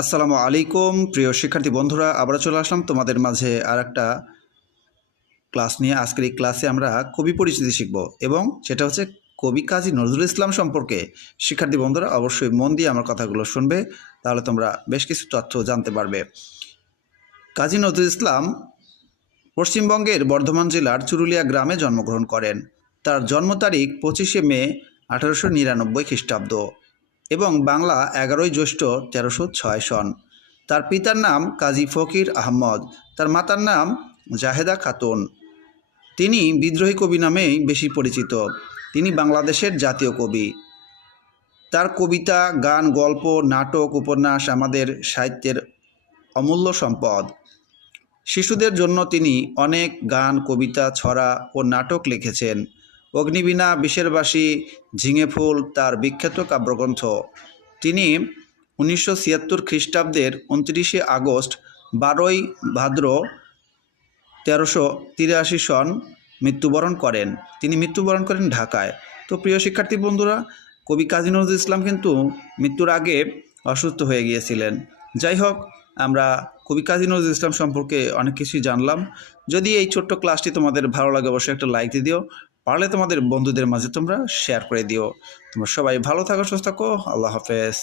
আসসালামু আলাইকুম প্রিয় শিক্ষার্থী বন্ধুরা, আবারও চলে আসলাম তোমাদের মাঝে আর একটা ক্লাস নিয়ে। আজকের এই ক্লাসে আমরা কবি পরিচিতি শিখব এবং সেটা হচ্ছে কবি কাজী নজরুল ইসলাম সম্পর্কে। শিক্ষার্থী বন্ধুরা অবশ্যই মন দিয়ে আমার কথাগুলো শুনবে, তাহলে তোমরা বেশ কিছু তথ্য জানতে পারবে। কাজী নজরুল ইসলাম পশ্চিমবঙ্গের বর্ধমান জেলার চুরুলিয়া গ্রামে জন্মগ্রহণ করেন। তার জন্ম তারিখ 25শে মে 1899 খ্রিস্টাব্দ এবং বাংলা 11ই জ্যৈষ্ঠ 1306 সন। তার পিতার নাম কাজী ফকির আহমদ, তার মাতার নাম জাহেদা খাতুন। তিনি বিদ্রোহী কবি নামেই বেশি পরিচিত। তিনি বাংলাদেশের জাতীয় কবি। তার কবিতা, গান, গল্প, নাটক, উপন্যাস আমাদের সাহিত্যের অমূল্য সম্পদ। শিশুদের জন্য তিনি অনেক গান, কবিতা, ছড়া ও নাটক লিখেছেন। অগ্নিবীণা, বিষেরবাসী, ঝিঙে ফুল তার বিখ্যাত কাব্যগ্রন্থ। তিনি 1976 খ্রিস্টাব্দের 29শে আগস্ট 12ই ভাদ্র 1383 সন মৃত্যুবরণ করেন। তিনি মৃত্যুবরণ করেন ঢাকায়। তো প্রিয় শিক্ষার্থী বন্ধুরা, কবি কাজী নজরুল ইসলাম কিন্তু মৃত্যুর আগে অসুস্থ হয়ে গিয়েছিলেন। যাই হোক, আমরা কবি কাজী নজরুল ইসলাম সম্পর্কে অনেক কিছুই জানলাম। যদি এই ছোট্ট ক্লাসটি তোমাদের ভালো লাগে অবশ্যই একটা লাইক দিয়ে দিও, পারলে তোমাদের বন্ধুদের মাঝে তোমরা শেয়ার করে দিও। তোমরা সবাই ভালো থাকো, সুস্থ থাকো। আল্লাহ হাফেজ।